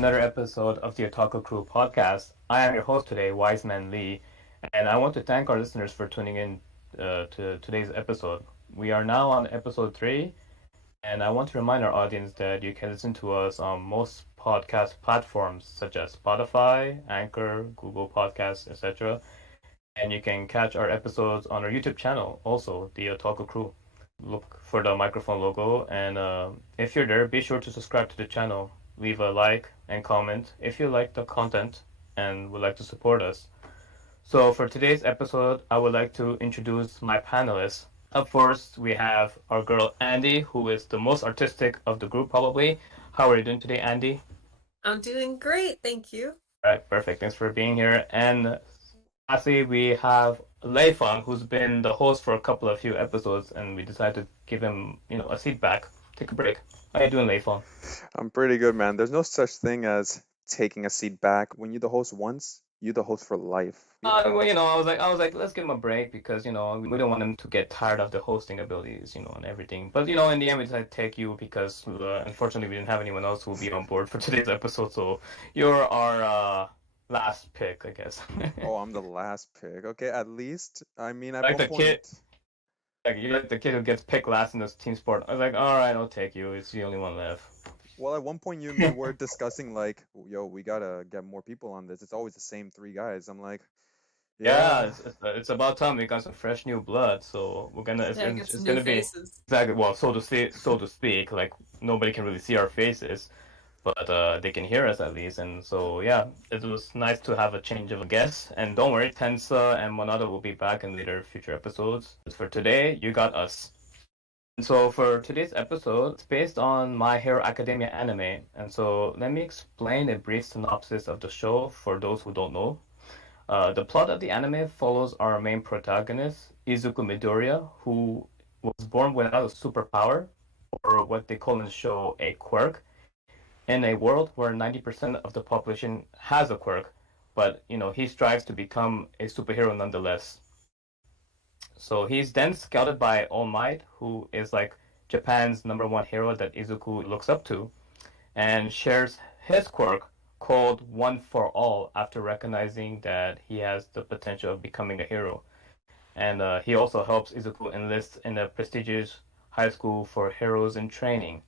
another episode of the Otaku Crew podcast. I am your host today, Wiseman Lee, and I want to thank our listeners for tuning in to today's episode. We are now on episode 3, and I want to remind our audience that you can listen to us on most podcast platforms such as Spotify, Anchor, Google Podcasts, etc. And you can catch our episodes on our YouTube channel, also the Otaku Crew. Look for the microphone logo, and if you're there, be sure to subscribe to the channel. Leave a like and comment if you like the content and would like to support us. So for today's episode, I would like to introduce my panelists. Up first, we have our girl Andy, who is the most artistic of the group probably. How are you doing today, Andy? I'm doing great, thank you. All right, perfect. Thanks for being here. And lastly, we have Leifang, who's been the host for a couple of few episodes, and we decided to give him, a seat back, take a break. How you doing, Leifang? I'm pretty good, man. There's no such thing as taking a seat back. When you're the host once, you're the host for life. Well, I was like, let's give him a break because, we don't want him to get tired of the hosting abilities, and everything. But, in the end, we decided to take you because, unfortunately, we didn't have anyone else who will be on board for today's episode. So you're our last pick, I guess. Oh, I'm the last pick. Okay, at least. I mean, at Like one the point. kid, you're like the kid who gets picked last in this team sport. I was like, all right, I'll take you. It's the only one left. Well, at one point, you and me were discussing, like, yo, we gotta get more people on this. It's always the same three guys. I'm like, Yeah, yeah. it's about time we got some fresh new blood. So we're gonna Yeah, get it's some new gonna be faces. exactly, well, so to speak. Like nobody can really see our faces, but they can hear us at least. And so yeah, it was nice to have a change of guests. And don't worry, Tensa and Monado will be back in later future episodes. But for today, you got us. And so for today's episode, it's based on My Hero Academia anime. And so let me explain a brief synopsis of the show for those who don't know. The plot of the anime follows our main protagonist, Izuku Midoriya, who was born without a superpower, or what they call in the show a quirk, in a world where 90% of the population has a quirk, but he strives to become a superhero nonetheless. So he's then scouted by All Might, who is like Japan's number one hero that Izuku looks up to, and shares his quirk called One for All after recognizing that he has the potential of becoming a hero. And he also helps Izuku enlist in a prestigious high school for heroes in training.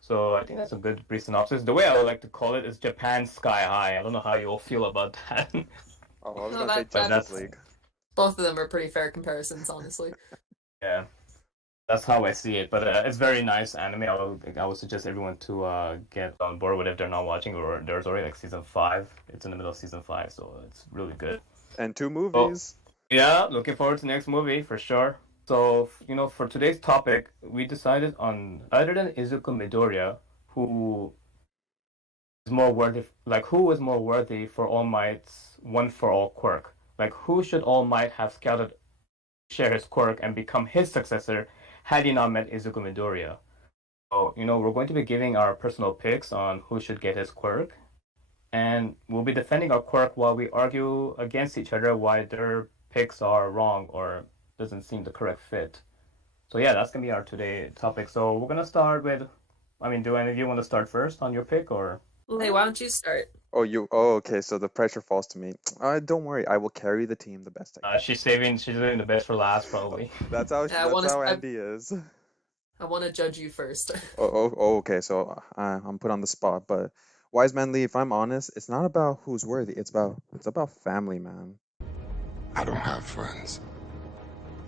So I think that's a good brief synopsis. The way I would like to call it is Japan Sky High. I don't know how you all feel about that. Oh, I was No, gonna say that But Justice that's, League. both of them are pretty fair comparisons, honestly. yeah, that's how I see it. But it's very nice anime. I would suggest everyone to get on board with it if they're not watching, or there's already like season 5. It's in the middle of season 5, so it's really good. And 2 Oh, movies. yeah, looking forward to the next movie for sure. So, for today's topic, we decided on other than Izuku Midoriya, who is more worthy, like who is more worthy for All Might's One for All quirk. Like who should All Might have scouted share his quirk and become his successor had he not met Izuku Midoriya? So, we're going to be giving our personal picks on who should get his quirk, and we'll be defending our quirk while we argue against each other why their picks are wrong or doesn't seem the correct fit. So yeah, that's gonna be our today topic. So we're gonna start with, I mean, do any of you want to start first on your pick or? Hey, why don't you start? Oh, you. Oh, okay. So the pressure falls to me. Don't worry. I will carry the team the best I can. She's doing the best for last probably. That's how. I That's want how to. Andy is. I want to judge you first. Okay. So I'm put on the spot, but Wise Man Lee, if I'm honest, it's not about who's worthy. It's about family, man. I don't have friends.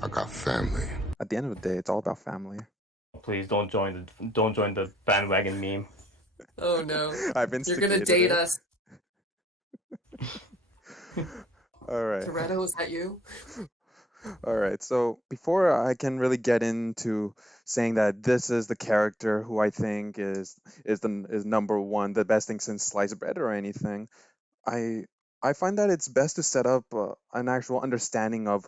I got family. At the end of the day, it's all about family. Please don't join the bandwagon meme. Oh no, I've you're gonna instigated date it. us. All right. Toretto, is that you? All right. So before I can really get into saying that this is the character who I think is number one, the best thing since sliced bread or anything, I I find that it's best to set up an actual understanding of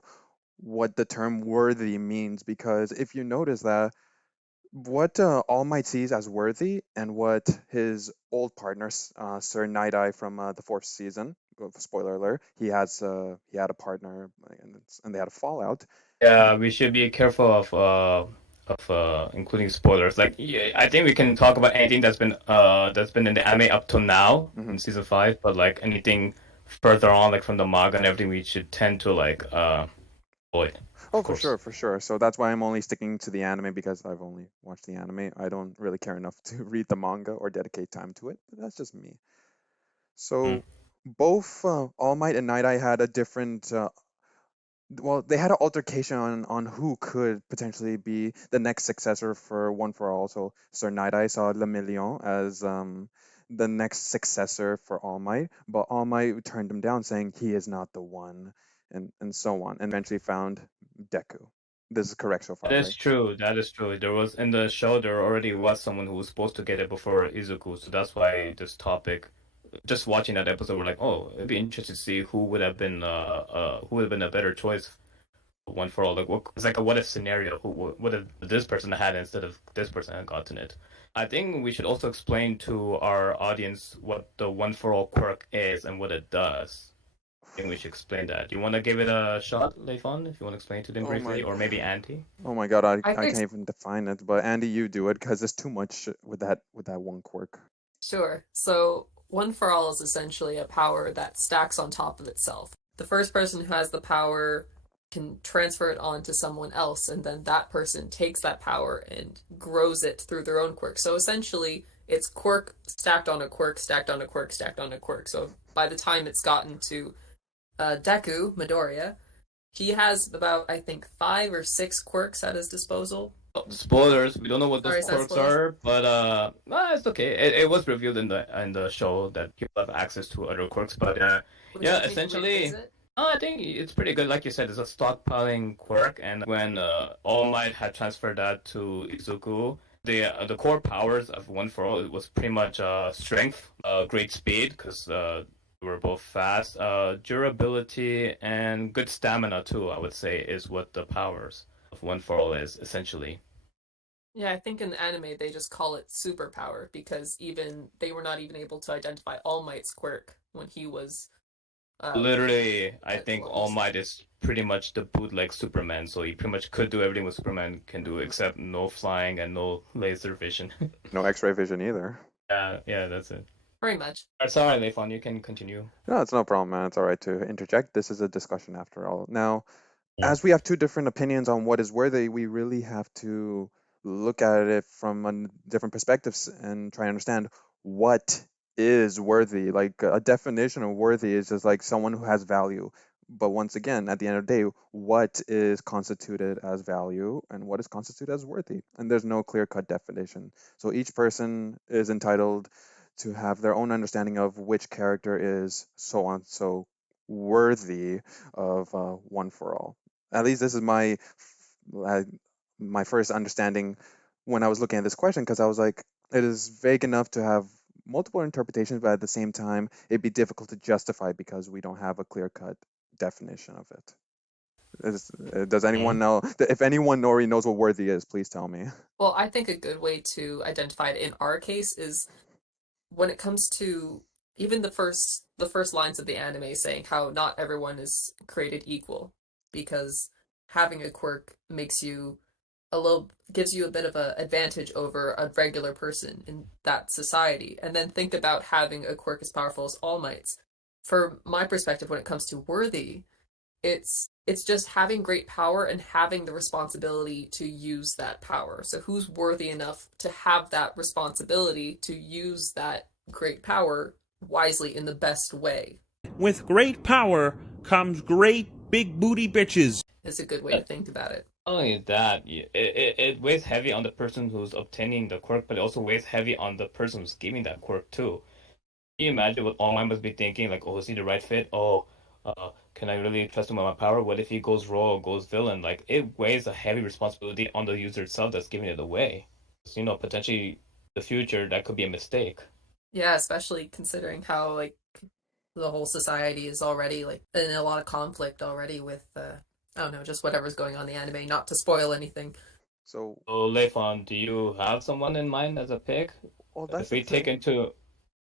what the term worthy means, because if you notice that what All Might sees as worthy and what his old partner, Sir Night Eye from the fourth season, spoiler alert, he had a partner, and they had a fallout. Yeah, we should be careful of including spoilers. Like, yeah, I think we can talk about anything that's been in the anime up to now in season 5, but like anything further on, like from the manga and everything, we should tend to like avoid. Oh, Of for course. sure, for sure. So that's why I'm only sticking to the anime because I've only watched the anime. I don't really care enough to read the manga or dedicate time to it, but that's just me. So both All Might and Night Eye had a different well, they had an altercation on who could potentially be the next successor for One for All. So Sir Night Eye saw Le Million as the next successor for All Might, but All Might turned him down, saying he is not the one, and so on, and eventually found Deku. This is correct so far, That is right? true. That is true. There was in the show there already was someone who was supposed to get it before Izuku, so that's why this topic. Just watching that episode, we're like, oh, it'd be interesting to see who would have been a better choice for One for All. Like, it's like a what if scenario. What if this person had instead of this person had gotten it? I think we should also explain to our audience what the One for All quirk is and what it does. I think we should explain that. Do you want to give it a shot, Leifon, if you want to explain to them Oh briefly, my, or maybe Auntie? oh my God, I I can't could even define it. But Andy, you do it because there's too much with that one quirk. Sure. So, One for All is essentially a power that stacks on top of itself. The first person who has the power can transfer it on to someone else, and then that person takes that power and grows it through their own quirk. So, essentially, it's quirk stacked on a quirk, stacked on a quirk, stacked on a quirk. So, by the time it's gotten to Deku Midoriya, he has about, I think, 5 or 6 quirks at his disposal. Spoilers. We don't know what Sorry, those is that quirks spoilers? are, but it's okay. It was revealed in the show that people have access to other quirks, but Would yeah, you think essentially, revisit? I think it's pretty good. Like you said, it's a stockpiling quirk, and when All Might had transferred that to Izuku, the core powers of One for All, it was pretty much strength, great speed, because they were both fast, durability, and good stamina too. I would say is what the powers of One for All is essentially. Yeah, I think in the anime they just call it superpower because even they were not even able to identify All Might's quirk when he was uh Literally, I think what All was Might is pretty much the bootleg Superman, so he pretty much could do everything what Superman can do, except no flying and no laser vision. No X-ray vision either. Yeah, that's it. pretty much. Sorry, Leifon, you can continue. No, it's no problem, man. It's all right to interject. This is a discussion after all. Now, Yeah. as we have two different opinions on what is worthy, we really have to look at it from different perspectives and try to understand what is worthy. Like a definition of worthy is just like someone who has value. But once again, at the end of the day, what is constituted as value and what is constituted as worthy? And there's no clear-cut definition. So each person is entitled to have their own understanding of which character is so on so worthy of One for All. At least this is uh, my first understanding when I was looking at this question, because I was like, it is vague enough to have multiple interpretations, but at the same time, it'd be difficult to justify because we don't have a clear-cut definition of it. Does anyone Mhm. know? If anyone already knows what worthy is, please tell me. Well, I think a good way to identify it in our case is when it comes to even the first lines of the anime saying how not everyone is created equal because having a quirk makes you a little gives you a bit of an advantage over a regular person in that society. And then think about having a quirk as powerful as All Might's. For my perspective, when it comes to worthy, it's just having great power and having the responsibility to use that power. So who's worthy enough to have that responsibility to use that great power wisely in the best way? With great power comes great big booty bitches. Is a good way to think about it. Not only that, it weighs heavy on the person who's obtaining the quirk, but it also weighs heavy on the person who's giving that quirk too. Can you imagine what All Might must be thinking? Like, oh, is he the right fit? Oh, can I really trust him with my power? What if he goes rogue, goes villain? Like, it weighs a heavy responsibility on the user itself that's giving it away. So, potentially the future that could be a mistake. Yeah, especially considering how like the whole society is already like in a lot of conflict already with I don't know, just whatever's going on in the anime, not to spoil anything. So, So, Leifon, do you have someone in mind as a pick? well, If that's the we take thing. into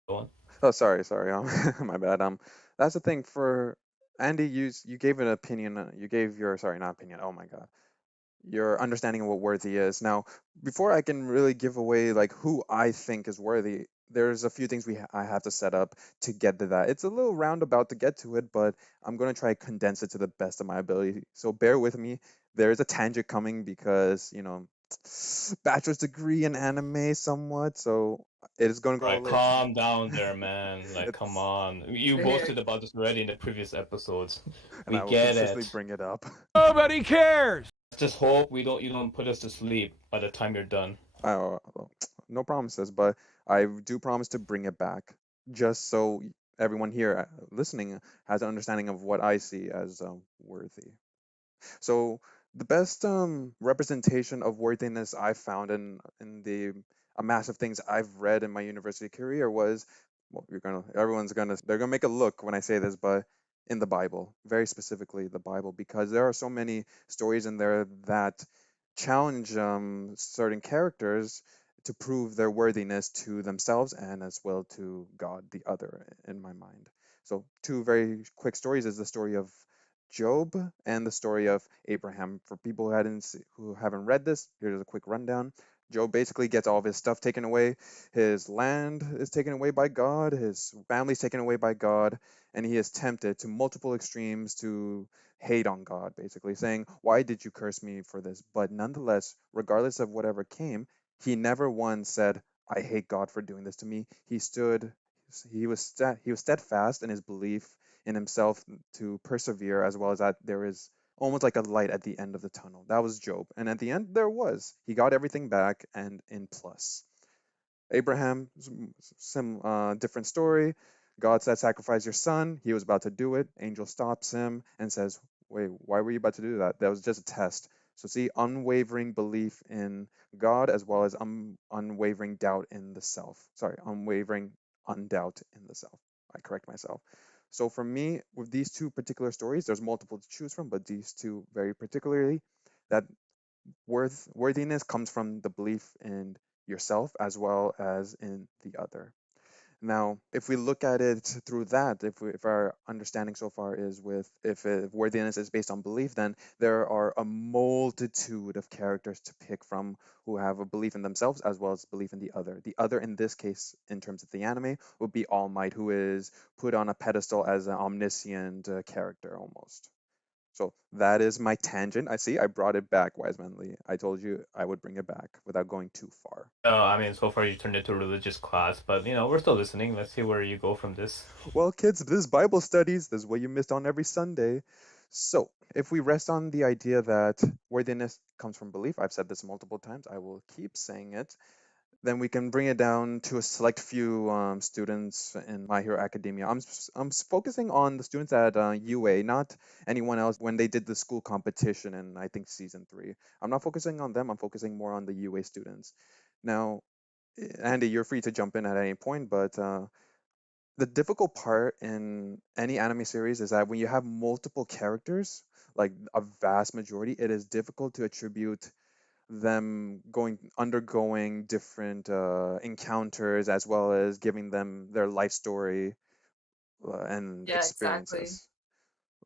go on. Oh, sorry. My bad. That's the thing for Andy. You gave an opinion. You gave your sorry, not opinion. Oh my God. your understanding of what worthy is. Now, before I can really give away like who I think is worthy, there's a few things I have to set up to get to that. It's a little roundabout to get to it, but I'm going to try to condense it to the best of my ability. So bear with me. There is a tangent coming because, bachelor's degree in anime somewhat, so it is going to go a Right, little. calm down there, man. Like, come It's on. You Yeah. boasted about this already in the previous episodes. and We I will get consistently it. bring it up. Nobody cares. Just hope you don't put us to sleep by the time you're done. Well, no promises, but I do promise to bring it back, just so everyone here listening has an understanding of what I see as worthy. So the best representation of worthiness I found in the a mass of things I've read in my university career was, well, they're gonna make a look when I say this, but in the Bible, very specifically the Bible, because there are so many stories in there that challenge certain characters to prove their worthiness to themselves and as well to God, the other, in my mind. So two very quick stories is the story of Job and the story of Abraham. For people who haven't read this, here's a quick rundown. Job basically gets all of his stuff taken away. His land is taken away by God. His family is taken away by God. And he is tempted to multiple extremes to hate on God, basically saying, "Why did you curse me for this?" But nonetheless, regardless of whatever came, he never once said, "I hate God for doing this to me." He was steadfast in his belief in himself to persevere, as well as that there is almost like a light at the end of the tunnel. That was Job. And at the end, there was. He got everything back and in plus. Abraham, some different story. God said, "Sacrifice your son." He was about to do it. Angel stops him and says, "Wait, why were you about to do that? That was just a test." So see, unwavering belief in God as well as unwavering doubt in the self. Sorry, unwavering undoubt in the self. I correct myself. So for me, with these two particular stories, there's multiple to choose from, but these two very particularly, that worthiness comes from the belief in yourself as well as in the other. Now, if we look at it through that, if our understanding so far is with if worthiness is based on belief, then there are a multitude of characters to pick from who have a belief in themselves as well as belief in the other. The other, in this case, in terms of the anime, would be All Might, who is put on a pedestal as an omniscient character almost. So that is my tangent. I see I brought it back, Wiseman Lee. I told you I would bring it back without going too far. I mean, so far you turned into a religious class, but we're still listening. Let's see where you go from this. Well, kids, this is Bible studies. This is what you missed on every Sunday. So, if we rest on the idea that worthiness comes from belief, I've said this multiple times, I will keep saying it, then we can bring it down to a select few students in My Hero Academia. I'm focusing on the students at UA, not anyone else when they did the school competition in, I think, season 3. I'm not focusing on them, I'm focusing more on the UA students. Now, Andy, you're free to jump in at any point, but the difficult part in any anime series is that when you have multiple characters, like a vast majority, it is difficult to attribute them undergoing different encounters as well as giving them their life story and Yeah, exactly. experiences.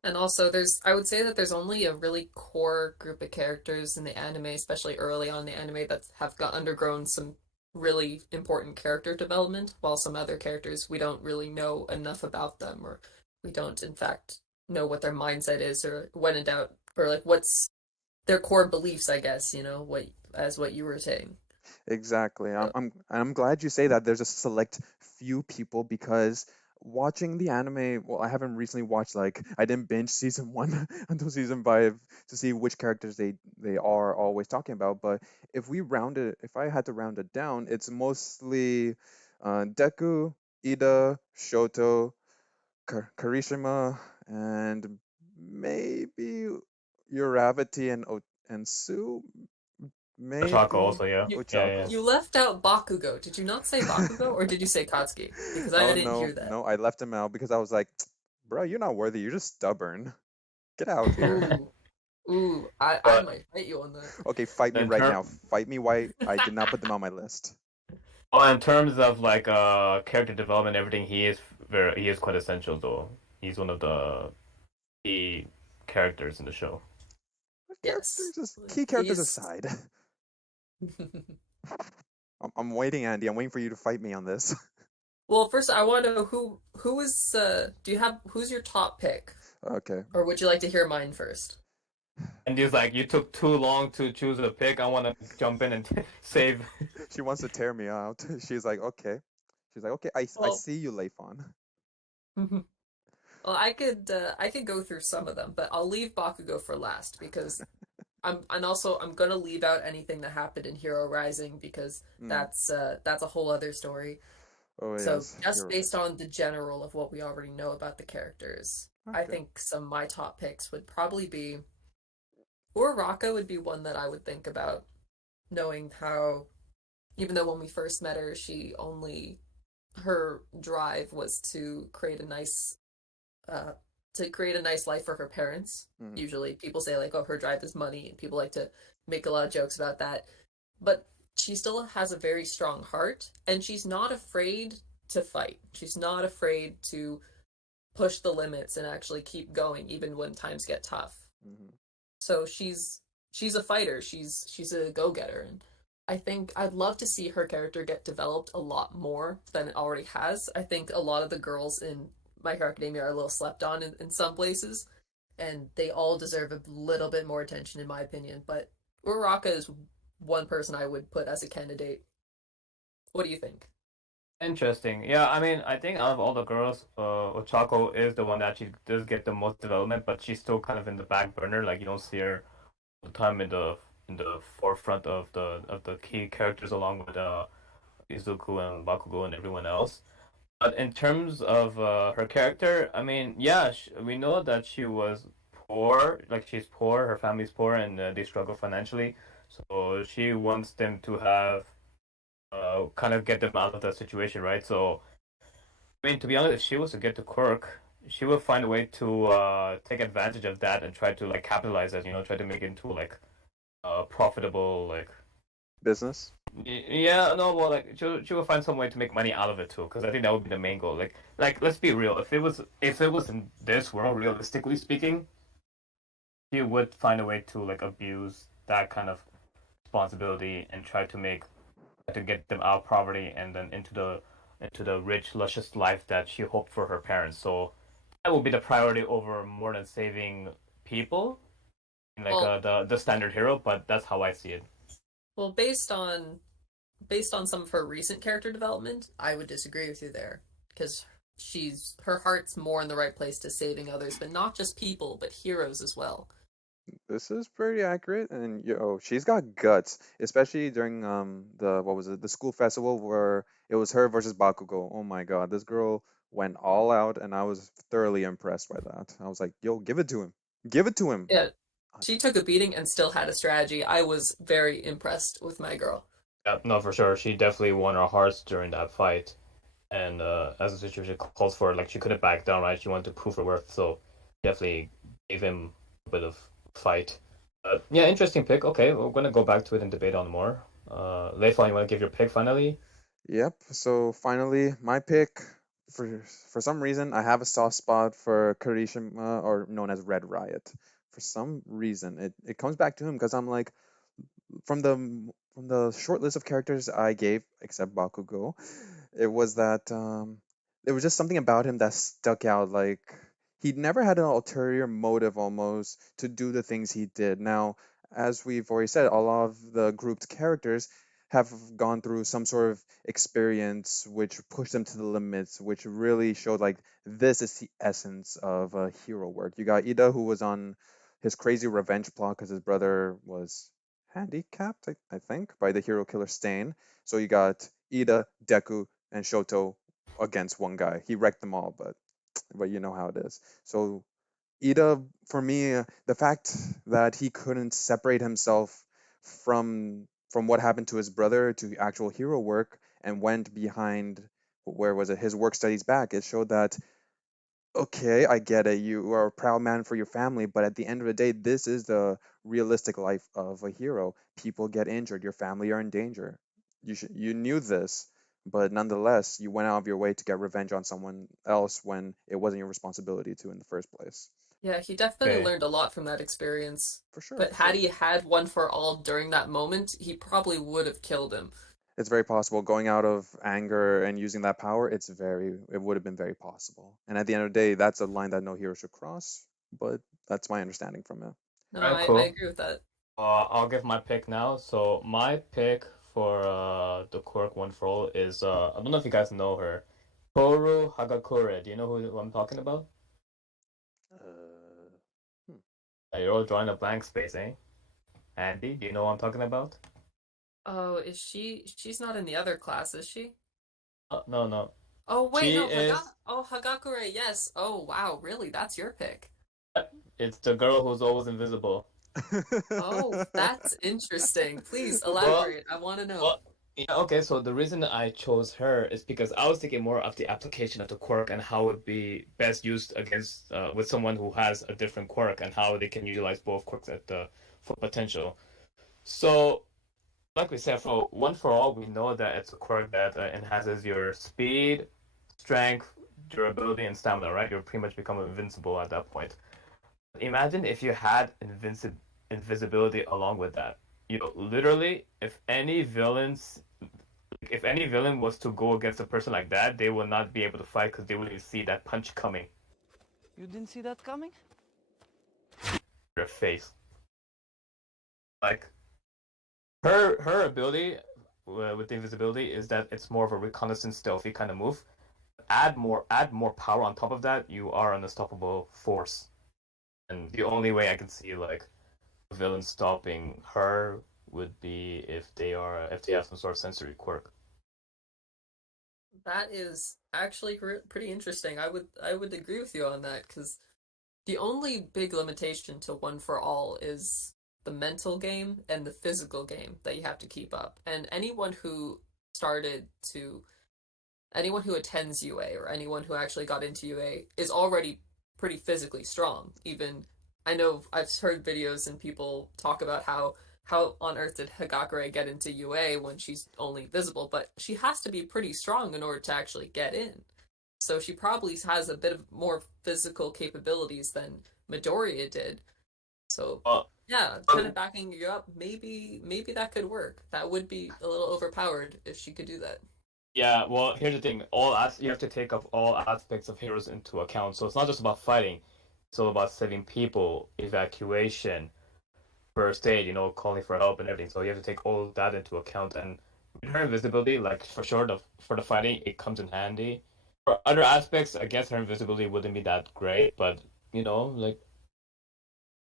And also, I would say that there's only a really core group of characters in the anime, especially early on in the anime, that have undergone some really important character development, while some other characters, we don't really know enough about them, or we don't, in fact, know what their mindset is, or when in doubt, or like what's their core beliefs, I guess, what you were saying. Exactly. So, I'm glad you say that there's a select few people because watching the anime, well, I haven't recently watched I didn't binge season 1 until season 5 to see which characters they are always talking about, but if I had to round it down, it's mostly Deku, Ida, Shoto, Karishima, and maybe Uravity and Sue, Otaku maybe also, yeah. you Yeah, yeah. Ochako. you left out Bakugo. Did you not say Bakugo, or did you say Katsuki? Because I Oh didn't no, hear that. no, I left him out because I was like, bro, you're not worthy. You're just stubborn. Get out here. Ooh, ooh, I But might fight you on that. Okay, fight me in right term, now. Fight me why I did not put them on my list. well, in terms of like character development, everything, he is quite essential though. He's one of the key characters in the show. characters, Yes. just key characters He's aside. I'm waiting, Andy. I'm waiting for you to fight me on this. Well, first I want to know who is do you have who's your top pick? Okay. Or would you like to hear mine first? And he's like, you took too long to choose a pick. I want to jump in and save. She wants to tear me out. She's like, okay. She's like, okay, I Well, see you, Leifon. well, I could go through some of them, but I'll leave Bakugo for last because I'm gonna leave out anything that happened in Hero Rising because Mm. that's a whole other story. Oh So yes, just you're based on the general of what we already know about the characters, right. I Okay. think some of my top picks would probably be Uraraka would be one that I would think about, knowing how even though when we first met her, her drive was uh, to create a nice life for her parents. Mhm. Usually people say like, oh, her drive is money, and people like to make a lot of jokes about that. But she still has a very strong heart, and she's not afraid to fight. She's not afraid to push the limits and actually keep going even when times get tough. Mhm. So she's a fighter. She's a go-getter, and I think I'd love to see her character get developed a lot more than it already has. I think a lot of the girls in My Hero Academia are a little slept on in some places, and they all deserve a little bit more attention, in my opinion. But Uraraka is one person I would put as a candidate. What do you think? Interesting. Yeah, I mean, I think out of all the girls, Ochako is the one that actually does get the most development, but she's still kind of in the back burner. Like you don't see her all the time in the forefront of the key characters, along with Izuku and Bakugo and everyone else. But in terms of her character, I mean, yeah, we know that she was poor. Like she's poor, her family's poor, and they struggle financially. So she wants them to have kind of get them out of that situation, right? So I mean, to be honest, if she was to get to quirk, she would find a way to take advantage of that and try to like capitalize it. You know, try to make it into like profitable like. Business. Yeah, no, well, like she will find some way to make money out of it too, because I think that would be the main goal. Like let's be real. If it was in this world, realistically speaking, she would find a way to like abuse that kind of responsibility and try to get them out of poverty and then into the rich, luscious life that she hoped for her parents. So that would be the priority over more than saving people, like Well, the standard hero. But that's how I see it. well, based on some of her recent character development, I would disagree with you there because her heart's more in the right place to saving others, but not just people, but heroes as well. This is pretty accurate, and she's got guts, especially during the what was it, the school festival where it was her versus Bakugo. Oh my God, this girl went all out, and I was thoroughly impressed by that. I was like, yo, give it to him, give it to him. Yeah, she took a beating and still had a strategy. I was very impressed with my girl. Yeah, no, for sure. She definitely won our hearts during that fight. And as the situation calls for, like she couldn't back down, right? She wanted to prove her worth, so definitely gave him a bit of fight. Yeah, interesting pick. Okay, we're gonna go back to it and debate on more. Leifan, you want to give your pick finally? Yep. So finally, my pick. For some reason, I have a soft spot for Kirishima, or known as Red Riot. For some reason, it comes back to him because I'm like, from the short list of characters I gave, except Bakugo, it was that there was just something about him that stuck out. Like he never had an ulterior motive almost to do the things he did. Now, as we've already said, a lot of the grouped characters have gone through some sort of experience which pushed them to the limits, which really showed like this is the essence of hero work. You got Ida, who was on his crazy revenge plot because his brother was handicapped, I think, by the hero killer Stain. So you got Ida, Deku, and Shoto against one guy. He wrecked them all, but you know how it is. So Ida, for me, the fact that he couldn't separate himself from what happened to his brother to actual hero work and went behind, where was it, his work studies back, it showed that okay, I get it. You are a proud man for your family, but at the end of the day, this is the realistic life of a hero. People get injured, your family are in danger. You knew this, but nonetheless, you went out of your way to get revenge on someone else when it wasn't your responsibility to in the first place. Yeah, he definitely Okay. learned a lot from that experience. For sure, But for had sure. he had One for All during that moment, he probably would have killed him. It's very possible going out of anger and using that power. It would have been very possible. And at the end of the day, that's a line that no hero should cross. But that's my understanding from it. No, Alright, I cool. agree with that. I'll give my pick now. So my pick for the quirk one for all is I don't know if you guys know her. Toru Hagakure. Do you know who I'm talking about? Uh, hmm. You're all drawing a blank space, eh? Andy, do you know what I'm talking about? Oh, is she? She's not in the other class, is she? No, no. Oh wait, She no, is. Hagakure, yes. Oh wow, really? That's your pick. It's the girl who's always invisible. Oh, that's interesting. Please Well, elaborate. I want to know. well, yeah, okay. So the reason I chose her is because I was thinking more of the application of the quirk and how it would be best used against with someone who has a different quirk and how they can utilize both quirks at the full potential. So, like we said, for one for all, we know that it's a quirk that enhances your speed, strength, durability, and stamina. Right? You pretty much become invincible at that point. Imagine if you had invisibility along with that. You know, literally, if any villain was to go against a person like that, they will not be able to fight because they wouldn't see that punch coming You didn't see that coming? to their face. Like her ability with the invisibility is that it's more of a reconnaissance, stealthy kind of move. Add more power on top of that, you are an unstoppable force. And the only way I can see like a villain stopping her would be if they have some sort of sensory quirk. That is actually pretty interesting. I would agree with you on that because the only big limitation to One for All is the mental game and the physical game that you have to keep up. And started to anyone who attends UA or anyone who actually got into UA is already pretty physically strong. Even I know I've heard videos and people talk about how on earth did Hagakure get into UA when she's only visible, but she has to be pretty strong in order to actually get in. So she probably has a bit of more physical capabilities than Midoriya did. So Well, yeah, kind of backing you up, maybe that could work. That would be a little overpowered if she could do that. yeah, well, here's the thing. You have to take up all aspects of heroes into account. So it's not just about fighting. It's all about saving people, evacuation, first aid, calling for help and everything. So you have to take all of that into account. And with her invisibility, like for sure, for the fighting, it comes in handy. For other aspects, I guess her invisibility wouldn't be that great, but like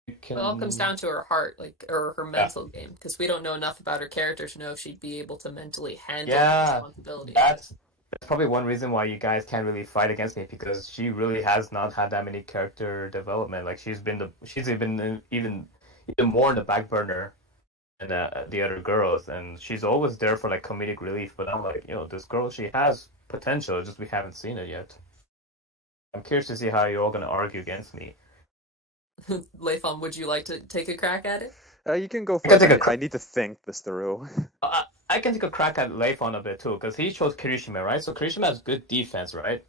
you It all comes can, down to her heart, like, or her yeah, mental game, because we don't know enough about her character to know if she'd be able to mentally handle the yeah. responsibility of it. That's probably one reason why you guys can't really fight against me because she really has not had that many character development. Like she's been even more in the back burner than the other girls, and she's always there for like comedic relief. But I'm like, this girl, she has potential, it's just we haven't seen it yet. I'm curious to see how you're all gonna argue against me. Leifon, would you like to take a crack at it? You can go I can first. take a I need to think this through. I can take a crack at Leif on a bit too, because he chose Kirishima, right? So Kirishima has good defense, right?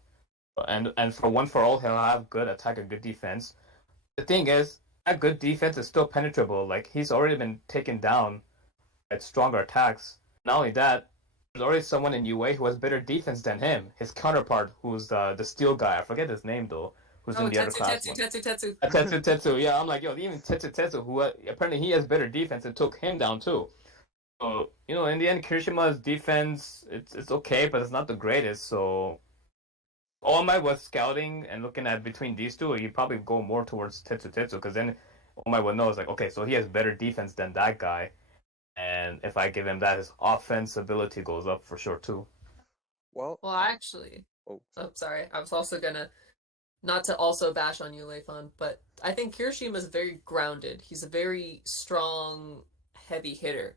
And for one for all, he'll have good attack and good defense. The thing is, that good defense is still penetrable. Like he's already been taken down at stronger attacks. Not only that, there's already someone in UA who has better defense than him. His counterpart, who's the steel guy, I forget his name though, who's Oh, in the other Tetsu, class Tetsu, one. Tetsu, Tetsu. Tetsu. Yeah, I'm like, yo, even Tetsu, who apparently he has better defense, and took him down too. So in the end, Kirishima's defense it's okay, but it's not the greatest. So all Might was scouting and looking at between these two, you probably go more towards Tetsu because then All Might would know it's like, okay, so he has better defense than that guy, and if I give him that, his offense ability goes up for sure too. Well, Well, actually, oh, oh, sorry. I was also gonna, not to also bash on you, Leifon, but I think Kirishima's very grounded. He's a very strong, heavy hitter.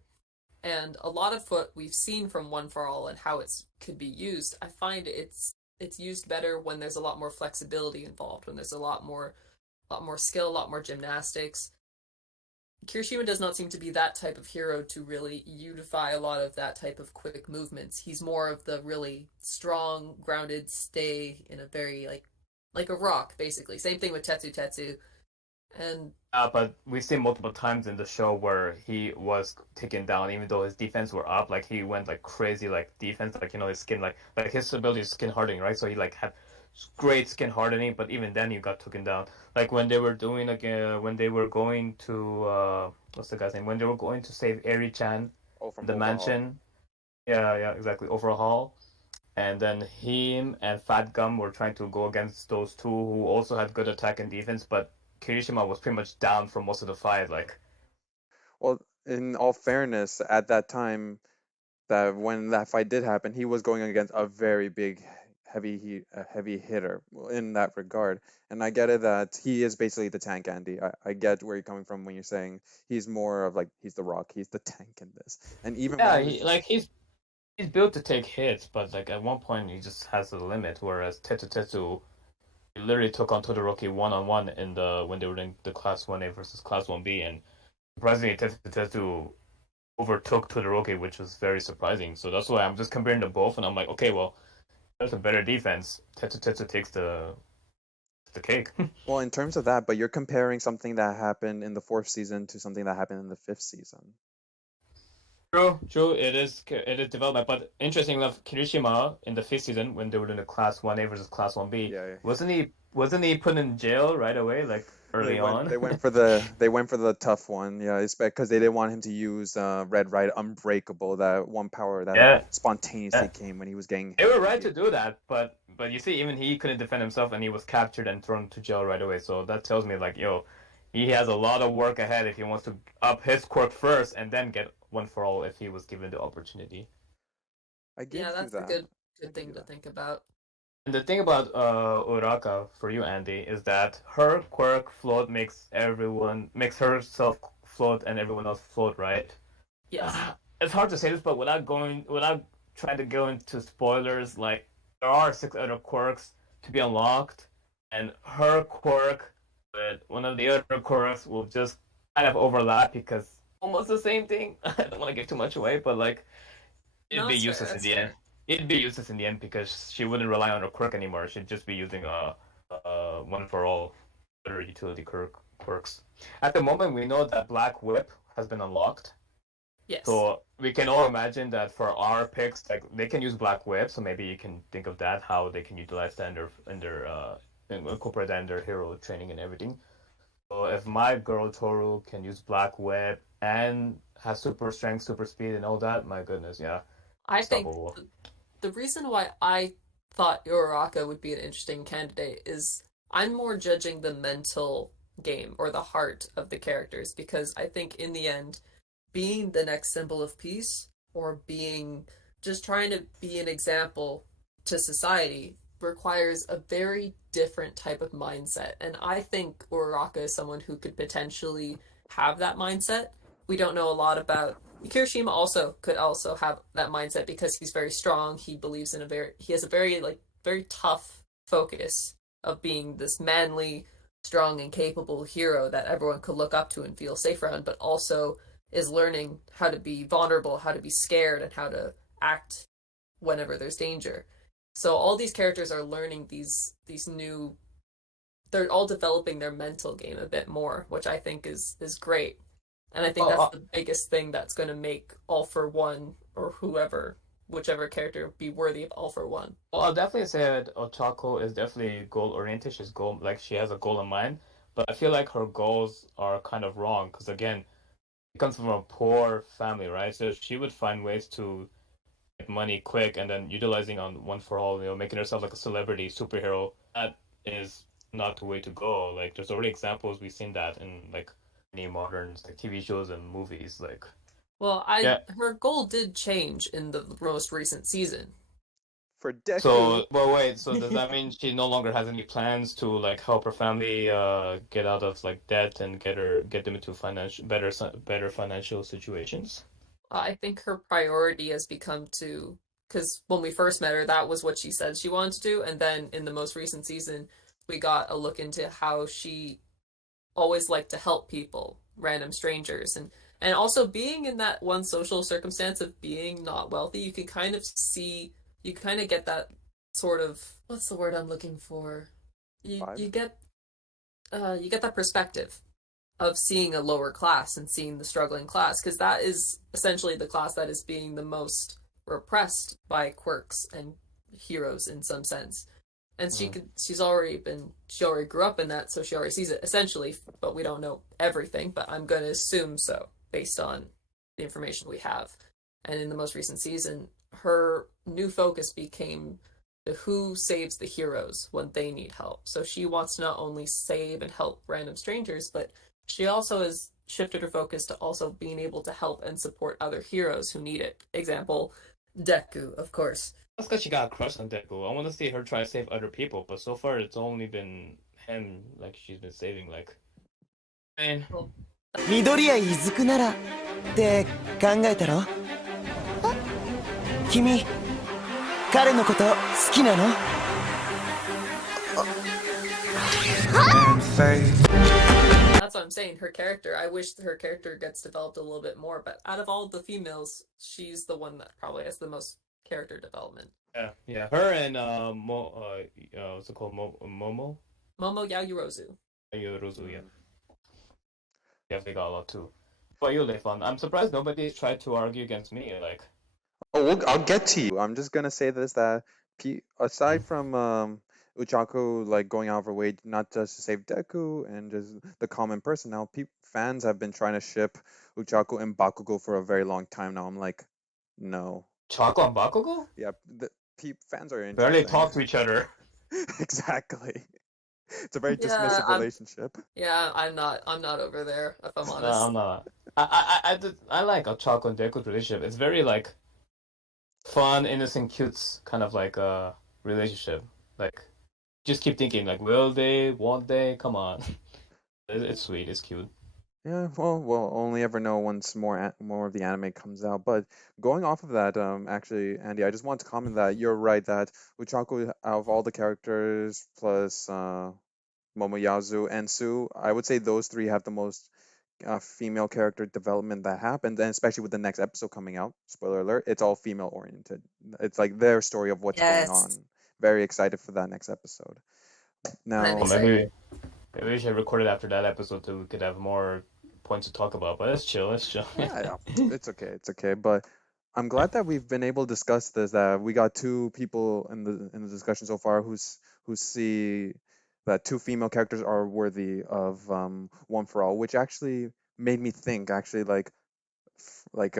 And a lot of what we've seen from One for All and how it's could be used, I find it's used better when there's a lot more flexibility involved, when there's a lot more skill, a lot more gymnastics. Kirishima does not seem to be that type of hero to really unify a lot of that type of quick movements. He's more of the really strong, grounded, stay in a very like a rock, basically. Same thing with Tetsu Tetsu. And But we've seen multiple times in the show where he was taken down, even though his defense were up. Like he went like crazy, like defense, like his skin, like his ability is skin hardening, right? So he like had great skin hardening, but even then he got taken down. Like when they were doing when they were going to what's the guy's name? When they were going to save Eri-chan, Oh, from the Overhaul. mansion. Yeah, exactly. Overhaul. And then him and Fat Gum were trying to go against those two who also had good attack and defense, but Kirishima was pretty much down for most of the fight. Like, Well, in all fairness, at that time, that when that fight did happen, he was going against a very big, heavy hitter in that regard. And I get it that he is basically the tank, Andy. I get where you're coming from when you're saying he's more of like he's the Rock, he's the tank in this. And even yeah, when he's built to take hits, but like at one point he just has a limit. Whereas Tetsu he literally took on Todoroki one-on-one in the when they were in the Class 1A versus Class 1B, and surprisingly Tetsu overtook Todoroki, which was very surprising. So that's why I'm just comparing them both, and I'm like, okay, well, there's a better defense. Tetsu takes the cake. well, in terms of that, but you're comparing something that happened in the fourth season to something that happened in the fifth season. True. It is development, but interesting enough, Kirishima in the fifth season when they were in the Class 1A versus Class 1B, Yeah. wasn't he put in jail right away, like early on? They went for the tough one, yeah, it's because they didn't want him to use Red Right Unbreakable, that one power that Yeah. spontaneously came when he was getting They were hit. right to do that, but you see, even he couldn't defend himself, and he was captured and thrown to jail right away. So that tells me, like, yo, he has a lot of work ahead if he wants to up his quirk first and then get one for all if he was given the opportunity. I give yeah, you that's a that. good thing to think about. And the thing about Uraka for you, Andy, is that her quirk float makes herself float and everyone else float, right? Yes. It's hard to say this, but without trying to go into spoilers, like there are 6 other quirks to be unlocked, and her quirk with one of the other quirks will just kind of overlap because almost the same thing. I don't want to give too much away, but like it'd No, be that's fair, useless in that's the end. fair. It'd be useless in the end because she wouldn't rely on her quirk anymore. She'd just be using one for all other utility quirks. At the moment, we know that Black Whip has been unlocked. Yes. So we can all imagine that for our picks, like they can use Black Whip, so maybe you can think of that, how they can utilize that incorporate that in their hero training and everything. So if my girl Toru can use Black Whip and has super strength, super speed, and all that, my goodness, yeah, I think unstoppable. the reason why I thought Uraraka would be an interesting candidate is I'm more judging the mental game or the heart of the characters because I think in the end, being the next symbol of peace or being just trying to be an example to society requires a very different type of mindset. And I think Uraraka is someone who could potentially have that mindset. We don't know a lot about Kirishima also could also have that mindset because he's very strong. He believes in he has a very tough focus of being this manly, strong and capable hero that everyone could look up to and feel safe around, but also is learning how to be vulnerable, how to be scared, and how to act whenever there's danger. So all these characters are learning these new. They're all developing their mental game a bit more, which I think is great. And I think that's the biggest thing that's going to make All for One or whichever character be worthy of All for One. Well, I'll definitely say that Otaku is definitely goal oriented. She has a goal in mind, but I feel like her goals are kind of wrong because again, it comes from a poor family, right? So she would find ways to get money quick and then utilizing on one for all, making herself like a celebrity superhero. That is not the way to go. Like there's already examples we've seen that in like many modern like TV shows and movies. Like Well, her goal did change in the most recent season. For Deku. So, well, wait. So does that mean she no longer has any plans to like help her family get out of like debt and get them into better financial situations? I think her priority has become because when we first met her, that was what she said she wanted to do, and then in the most recent season, we got a look into how she always liked to help people, random strangers, and also being in that one social circumstance of being not wealthy, you can kind of get that sort of, what's the word I'm looking for? You get that perspective of seeing a lower class and seeing the struggling class, because that is essentially the class that is being the most repressed by quirks and heroes in some sense. And she already grew up in that, so she already sees it essentially, but we don't know everything, but I'm going to assume so based on the information we have. And in the most recent season, her new focus became the who saves the heroes when they need help. So she wants to not only save and help random strangers, but she also has shifted her focus to also being able to help and support other heroes who need it. Example, Deku, of course. That's because she got a crush on Deku. I want to see her try to save other people, but so far it's only been him. Like she's been saving. Like, man, 緑谷伊豆ならって考えたろ？君彼のこと好きなの？ That's what I'm saying. Her character, I wish her character gets developed a little bit more, but out of all the females, she's the one that probably has the most character development. yeah. Her and what's it called? Momo Momo Yaoyorozu. Yorozu, yeah. Definitely got a lot too. But you, Leifan, I'm surprised nobody tried to argue against me. Like, I'll get to you. I'm just gonna say this, that aside from Uchaku like going out of her way not just to save Deku and just the common person, now fans have been trying to ship Uchaku and Bakugo for a very long time now. I'm like, no. Chaco and Bakugo? Yeah, fans are interested. Barely talk to each other. Exactly. It's a very Yeah, dismissive relationship. Yeah, I'm not over there, if I'm honest. No, I'm not. I like a Chaco and Deku relationship. It's very like fun, innocent, cute kind of like relationship. Like, just keep thinking like, will they? Won't they? Come on. It's sweet. It's cute. Yeah, well, we'll only ever know once more of the anime comes out. But going off of that, actually, Andy, I just want to comment that you're right that Uchaku, out of all the characters, plus Momoyazu and Sue, I would say those three have the most female character development that happened, and especially with the next episode coming out. Spoiler alert: it's all female oriented. It's like their story of what's going on. Very excited for that next episode. Now, Maybe we should record it after that episode so we could have more points to talk about. But it's chill. It's chill. yeah, it's okay. It's okay. But I'm glad that we've been able to discuss this. That we got two people in the discussion so far who see that two female characters are worthy of One for All, which actually made me think. Actually,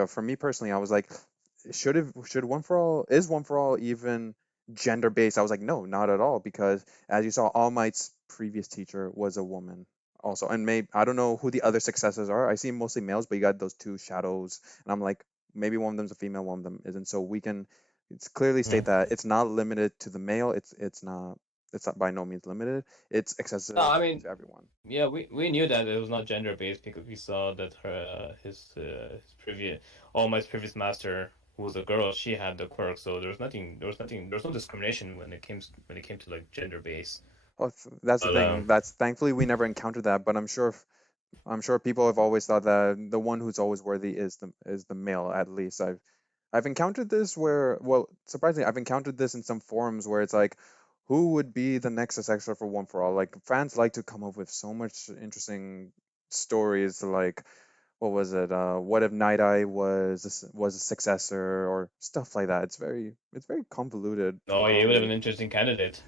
for me personally, I was like, should One for All is One for All even gender based? I was like, no, not at all, because as you saw, All Might's previous teacher was a woman also, and maybe I don't know who the other successors are. I see mostly males, but you got those two shadows, and I'm like, maybe one of them's a female, one of them isn't. So we can clearly state that it's not limited to the male. It's not by no means limited. It's accessible to everyone. Yeah, we knew that it was not gender based because we saw that his previous All Might's previous master, who was a girl, she had the quirk. So there was no discrimination when it came to like gender based. Well, that's the thing. That's thankfully we never encountered that, but I'm sure people have always thought that the one who's always worthy is the male. At least I've encountered this where, well, surprisingly, I've encountered this in some forums where it's like, who would be the next successor for One for All? Like, fans like to come up with so much interesting stories, like, what was it? What if Night Eye was a successor or stuff like that? It's very convoluted. Oh, he would have an interesting candidate.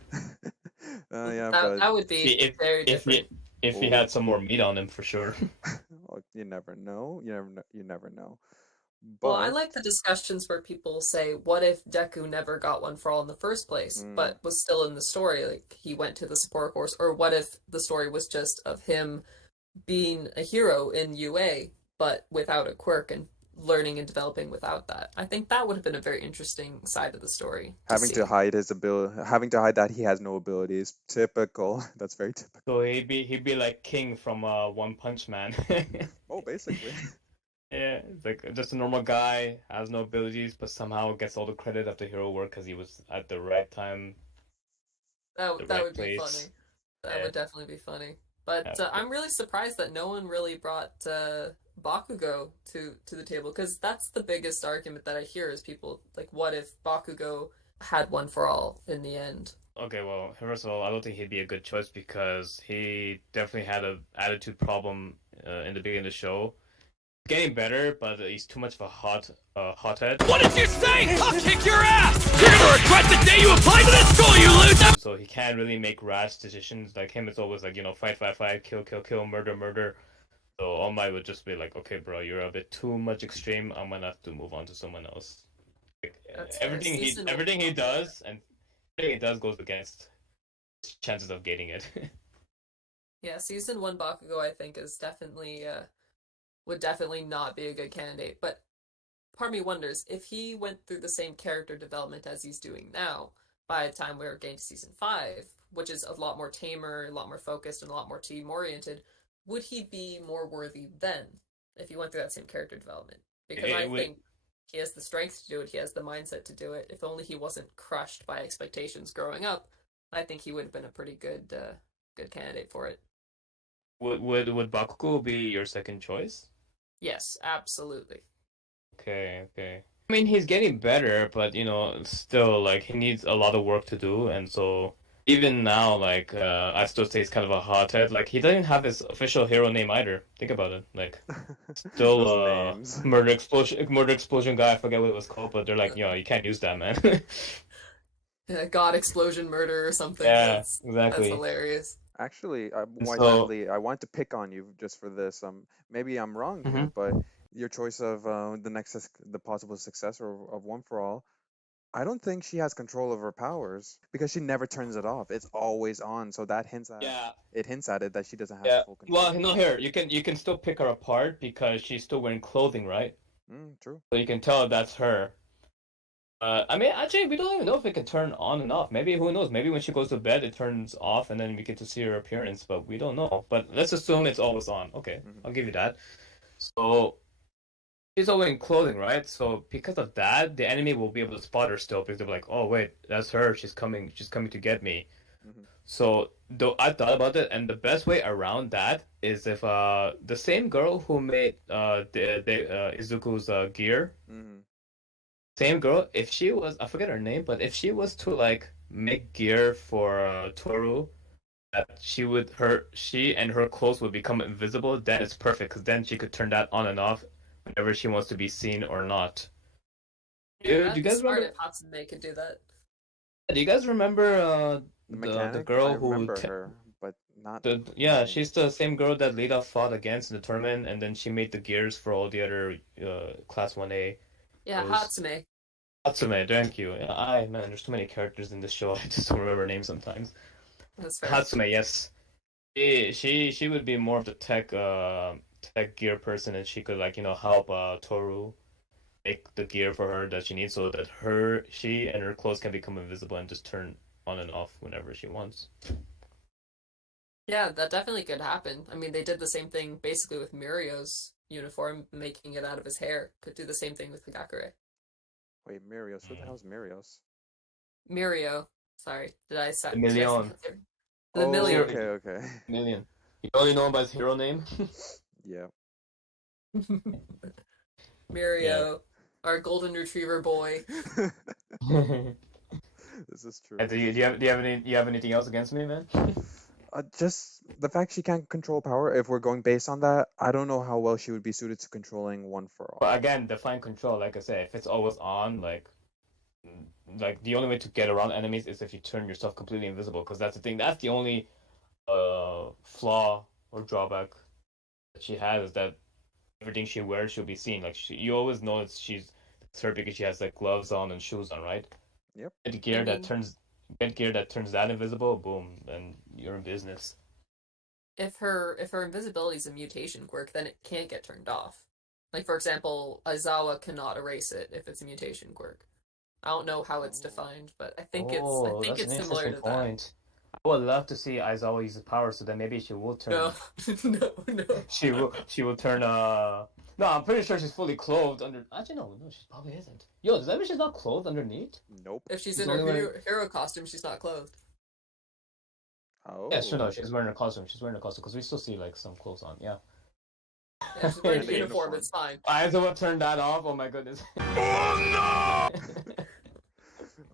Yeah, that would be very different. If he had some more meat on him, for sure. Well, you never know. You never know. Well, I like the discussions where people say, what if Deku never got One for All in the first place, but was still in the story, like he went to the support course, or what if the story was just of him being a hero in UA, but without a quirk and learning and developing without that. I think that would have been a very interesting side of the story. Having to hide his ability, having to hide that he has no abilities. Typical. That's very typical. So he'd be like King from One Punch Man. Oh, basically. Yeah, it's like just a normal guy, has no abilities, but somehow gets all the credit of the hero work because he was at the right time. That would be funny. That would definitely be funny. But I'm really surprised that no one really brought Bakugo to the table, because that's the biggest argument that I hear is people like, what if Bakugo had One for All in the end? Okay, well, first of all, I don't think he'd be a good choice because he definitely had an attitude problem in the beginning of the show. Getting better, but he's too much of a hothead. What did you say? I'll kick your ass! You're gonna regret the day you applied to this school, you loser! So he can't really make rash decisions. Like him, it's always like, you know, fight, kill, murder. So All Might would just be like, okay, bro, you're a bit too much extreme. I'm gonna have to move on to someone else. Like, everything he does goes against his chances of getting it. Yeah, season 1 Bakugo, I think, is definitely would definitely not be a good candidate. But part of me wonders if he went through the same character development as he's doing now. By the time we're getting to season 5, which is a lot more tamer, a lot more focused, and a lot more team oriented, would he be more worthy then if he went through that same character development? Because I think he has the strength to do it, he has the mindset to do it. If only he wasn't crushed by expectations growing up, I think he would have been a pretty good good candidate for it. Would Bakugo be your second choice? Yes, absolutely. Okay. I mean, he's getting better, but you know, still like he needs a lot of work to do, and so even now, like I still say he's kind of a hothead. Like he doesn't have his official hero name either. Think about it. Like still murder explosion guy. I forget what it was called, but they're like, yo, you can't use that, man. Yeah, God explosion murder or something. Yeah, exactly. That's hilarious. Actually, I want to pick on you just for this. Maybe I'm wrong here, but your choice of the possible successor of One for All, I don't think she has control of her powers because she never turns it off. It's always on, so that hints at it that she doesn't have full control. Well, no, here you can still pick her apart because she's still wearing clothing, right? True. So you can tell that's her. I mean, actually, we don't even know if it can turn on and off. Maybe, who knows? Maybe when she goes to bed, it turns off, and then we get to see her appearance, but we don't know. But let's assume it's always on. Okay, I'll give you that. So, she's all wearing clothing, right? So, because of that, the enemy will be able to spot her still, because they're like, oh, wait, that's her. She's coming to get me. So, though I thought about it, and the best way around that is if the same girl who made Izuku's gear, same girl, if she was, I forget her name, but if she was to like make gear for Toru, that she and her clothes would become invisible, then it's perfect, because then she could turn that on and off whenever she wants to be seen or not. Yeah, do you guys remember? They could do that. Do you guys remember the girl who? Her, but not. She's the same girl that Lita fought against in the tournament, and then she made the gears for all the other Class 1A. Yeah, Hatsume. Hatsume, thank you. Man, there's too many characters in this show. I just don't remember names sometimes. That's fair. Hatsume, yes. She would be more of the tech gear person, and she could help Toru make the gear for her that she needs, so that she and her clothes can become invisible and just turn on and off whenever she wants. Yeah, that definitely could happen. I mean, they did the same thing basically with Mirio's uniform, making it out of his hair. Could do the same thing with Kagakure. Wait, Mirios? Who the hell's Mirios? Mirio. Sorry, did I say? Million. The Million. Okay. Million. You only know him by his hero name? Yeah. Mirio, our golden retriever boy. This is true. Do you have anything else against me, man? Just the fact she can't control power. If we're going based on that, I don't know how well she would be suited to controlling One for All. But again, define control. Like I said, if it's always on, like the only way to get around enemies is if you turn yourself completely invisible. Because that's the thing. That's the only flaw or drawback that she has, is that everything she wears she'll be seen. Like you always know it's her because she has like gloves on and shoes on, right? Yep. Get gear that turns that invisible, boom, and you're in business. If her invisibility is a mutation quirk, then it can't get turned off. Like, for example, Aizawa cannot erase it if it's a mutation quirk. I don't know how it's defined, but I think it's similar to that. I would love to see Aizawa use his power, so then maybe she will turn. No. She will turn. No, I'm pretty sure she's fully clothed under. Actually, no, she probably isn't. Yo, does that mean she's not clothed underneath? Nope. If she's in her hero costume, she's not clothed. Oh. Yeah, sure. No, she's wearing a costume. Because we still see like some clothes on. Yeah. Yeah, she's wearing a uniform. It's fine. Aizawa turned that off. Oh my goodness. Oh no!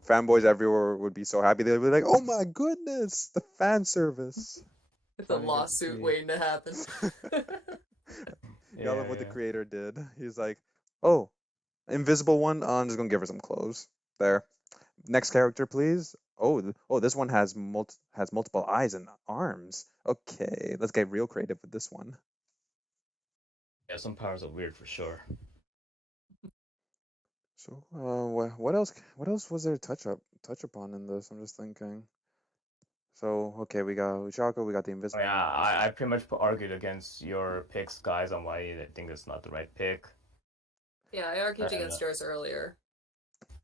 Fanboys everywhere would be so happy. They'd be like, "Oh my goodness, the fan service." It's a lawsuit waiting to happen. I love what the Yeah. creator did. He's like, oh, invisible one. I'm just gonna give her some clothes. There. Next character, please. Oh, this one has multiple eyes and arms. Okay, let's get real creative with this one. Yeah, some powers are weird for sure. So, what else? What else was there to touch upon in this? I'm just thinking. So, okay, we got Uchako, we got the Oh, invisible. yeah, I pretty much argued against your picks, guys, on why I think it's not the right pick. Yeah, I argued And, against yours earlier.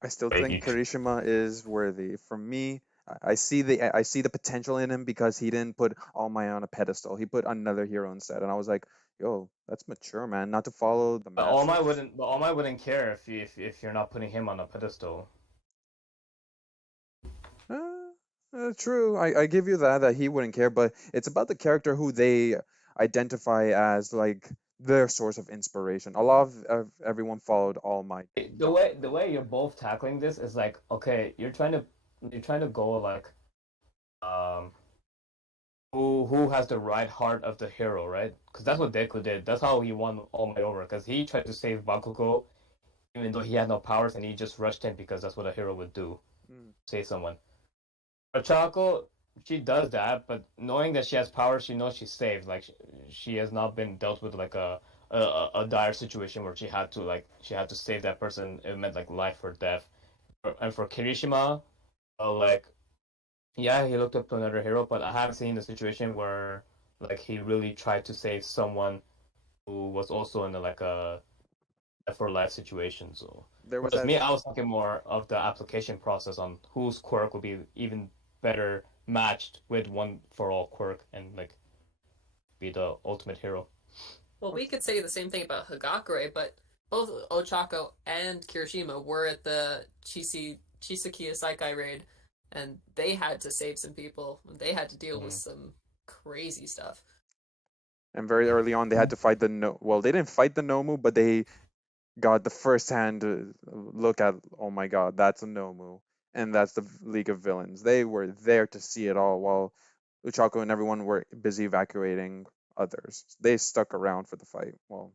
I still Wait, think Kirishima is worthy. For me, I see the potential in him because he didn't put All Might on a pedestal. He put another hero instead, and I was like, yo, that's mature, man. Not to follow the But All Might masses. wouldn't care if you're not putting him on a pedestal. True. I give you that he wouldn't care, but it's about the character who they identify as like their source of inspiration. A lot of everyone followed All Might. The way you're both tackling this is like, okay, you're trying to go like, um, who has the right heart of the hero, right? Because that's what Deku did. That's how he won All Might over. Because he tried to save Bakugo, even though he had no powers, and he just rushed in because that's what a hero would do, save someone. Ochako, she does that, but knowing that she has powers, she knows she's saved. Like she has not been dealt with like a dire situation where she had to save that person. It meant like life or death. And for Kirishima, like yeah, he looked up to another hero, but I haven't seen the situation where like he really tried to save someone who was also in like a for life situation. So There was whereas me, that. I was thinking more of the application process on whose quirk would be even better matched with one for all quirk and like be the ultimate hero. Well, we could say the same thing about Hagakure, but both Ochako and Kirishima were at the Chisakiya Saikai raid, and they had to save some people. They had to deal with some crazy stuff. And very early on, they had to fight the no. Well, they didn't fight the Nomu, but they got the first-hand look at. Oh my God, that's a Nomu, and that's the League of Villains. They were there to see it all, while Uchako and everyone were busy evacuating others. They stuck around for the fight. Well,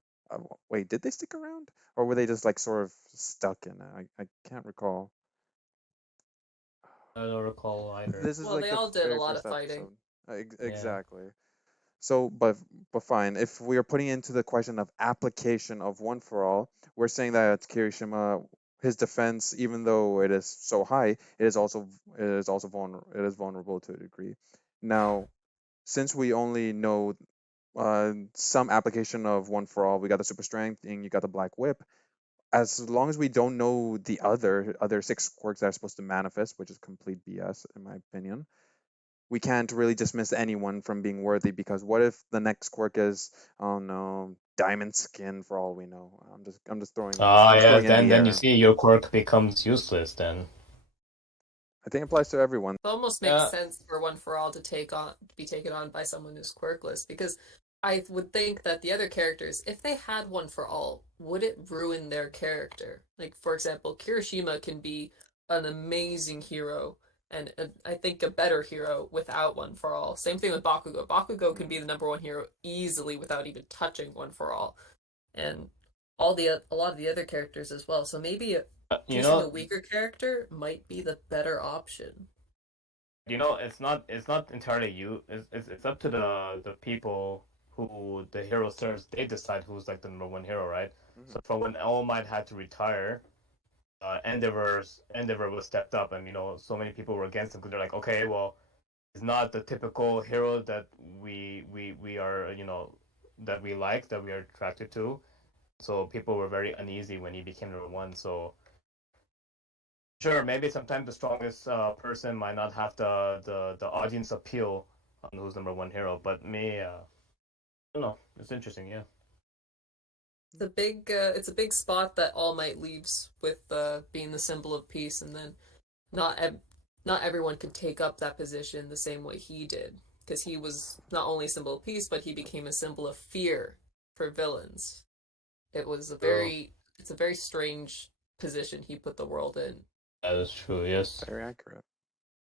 wait, did they stick around, or were they just like sort of stuck in it? I can't recall. I don't recall either. This is Well, like they the all did a very lot first of fighting. episode. Yeah. Exactly. So, but fine. If we are putting into the question of application of one for all, we're saying that Kirishima, his defense, even though it is so high, it is vulnerable to a degree. Now, since we only know some application of one for all, we got the super strength and you got the black whip. As long as we don't know the other six quirks that are supposed to manifest, which is complete BS in my opinion, we can't really dismiss anyone from being worthy because what if the next quirk is, oh no, diamond skin for all we know? I'm just throwing Ah, yeah. throwing in the Then you air. see your quirk becomes useless. Then I think it applies to everyone. It almost makes sense for One for All to be taken on by someone who's quirkless, because I would think that the other characters, if they had One for All, would it ruin their character? Like, for example, Kirishima can be an amazing hero, and I think a better hero without One for All. Same thing with Bakugo. Bakugo can be the number one hero easily without even touching One for All, and a lot of the other characters as well. So maybe choosing a weaker character might be the better option. it's not entirely you. It's up to the people who the hero serves. They decide who's like the number one hero, right? So from when All Might had to retire, Endeavor was stepped up, and so many people were against him because they're like, okay, well, he's not the typical hero that we are, that we like, that we are attracted to. So people were very uneasy when he became number one. So sure, maybe sometimes the strongest person might not have the audience appeal on who's number one hero, but me, I don't know. It's interesting, yeah. It's a big spot that All Might leaves with being the symbol of peace, and then not everyone could take up that position the same way he did, because he was not only a symbol of peace, but he became a symbol of fear for villains. It's a very strange position he put the world in. That is true, yes. Very accurate.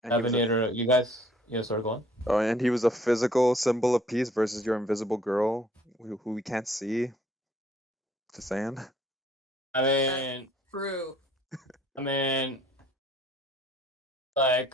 And Have any other, you guys? Yeah, sorry, go on. Oh, and he was a physical symbol of peace versus your invisible girl. who we can't see. Just saying. I mean, True. I mean, like,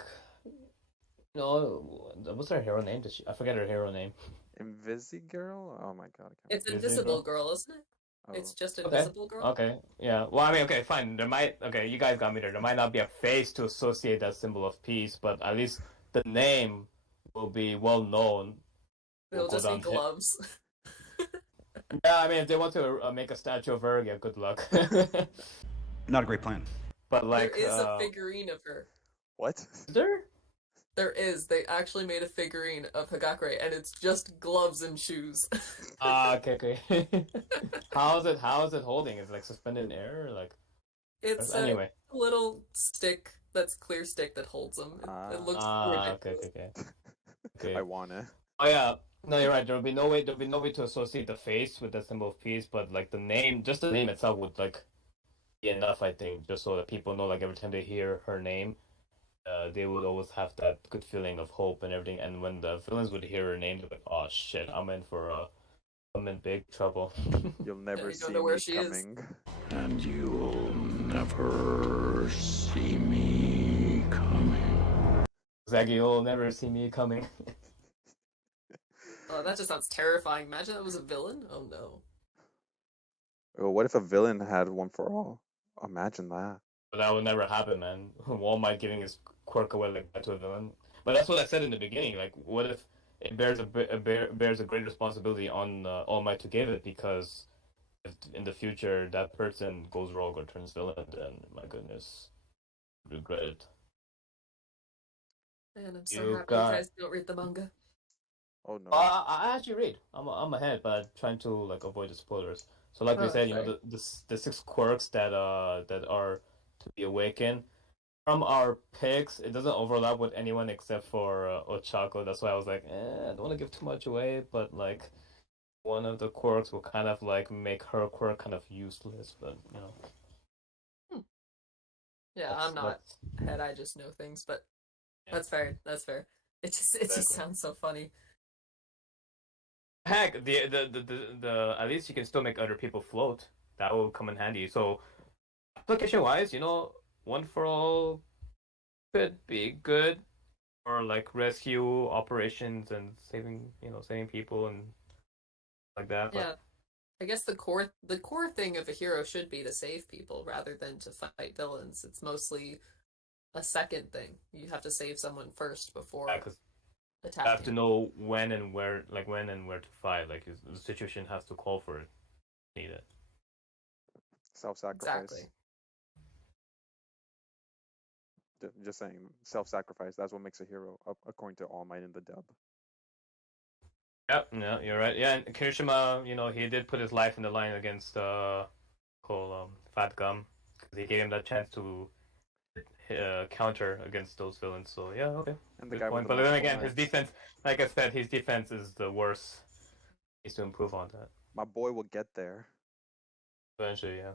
what's her hero name? I forget her hero name. Invisigirl? Oh my god, I can't It's Is it Invisible girl? Girl, isn't it? Oh. It's just Okay. Invisible Girl. Okay. Yeah. Well, I mean, okay, fine. Okay, you guys got me there. There might not be a face to associate that symbol of peace, but at least the name will be well known. It'll Go just be down hit. gloves. Yeah, I mean, if they want to make a statue of her, yeah, good luck. Not a great plan. But like, There is a figurine of her. What? is there? There is. They actually made a figurine of Hagakure, and it's just gloves and shoes. Okay. How is it holding? Is it like suspended in air, or like? It's Anyway. a little stick that's clear stick that holds them. It looks ridiculous. Okay. I wanna. Oh yeah, no, you're right. There'll be no way to associate the face with the symbol of peace, but like the name, just the name itself would like be enough, I think, just so that people know, like every time they hear her name, they would always have that good feeling of hope and everything. And when the villains would hear her name, they're like, "Oh shit, I'm in big trouble." You'll never you don't see know where me she is. coming. And you'll never see me coming. Zaggy, you'll never see me coming. Oh, that just sounds terrifying. Imagine that was a villain. Oh no. Well, what if a villain had one for all? Imagine that. But that would never happen, man. Walmart giving his quirk away like that to a villain. But that's what I said in the beginning. Like, what if it bears a great responsibility on All Might to give it? Because if in the future that person goes rogue or turns villain, then my goodness, regret it. Man, I'm so You happy got- you guys don't read the manga. Oh no. I actually read. I'm ahead, but I'm trying to like avoid the spoilers. So like we said, you know, the 6 quirks that are to be awakened. From our picks, it doesn't overlap with anyone except for Ochako. That's why I was like, I don't want to give too much away, but like one of the quirks will kind of like make her quirk kind of useless, but you know. Yeah, I'm not ahead. I just know things, but that's fair. That's fair. It just sounds so funny. Heck, the at least you can still make other people float. That will come in handy. So application wise, you know, one for all could be good for like rescue operations and saving people and like that. Yeah, I guess the core thing of a hero should be to save people rather than to fight villains. It's mostly a second thing. You have to save someone first before attacking. You have to know when and where to fight. Like the situation has to call for it. Need it. Self-sacrifice. Exactly. Just saying, self-sacrifice. That's what makes a hero, according to All Might in the dub. Yep, yeah, you're right. Yeah, and Kirishima, you know, he did put his life in the line against Fat Gum because he gave him that chance to counter against those villains. So yeah, okay. And the Good guy with point. the But then muscle again, his knives. defense, like I said, his defense is the worst. He needs to improve on that My boy will get there. eventually. Yeah.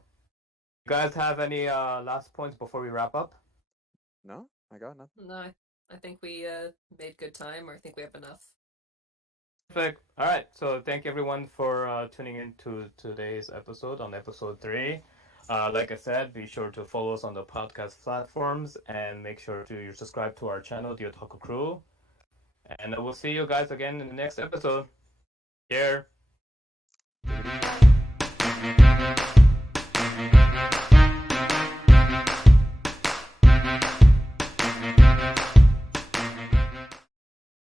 You guys have any last points before we wrap up? No, I got nothing. No, I think we made good time, or I think we have enough. Perfect. All right. So thank everyone for tuning in to today's episode on episode 3. Like I said, be sure to follow us on the podcast platforms and make sure to subscribe to our channel, the Otaku Crew. And we'll see you guys again in the next episode. Here.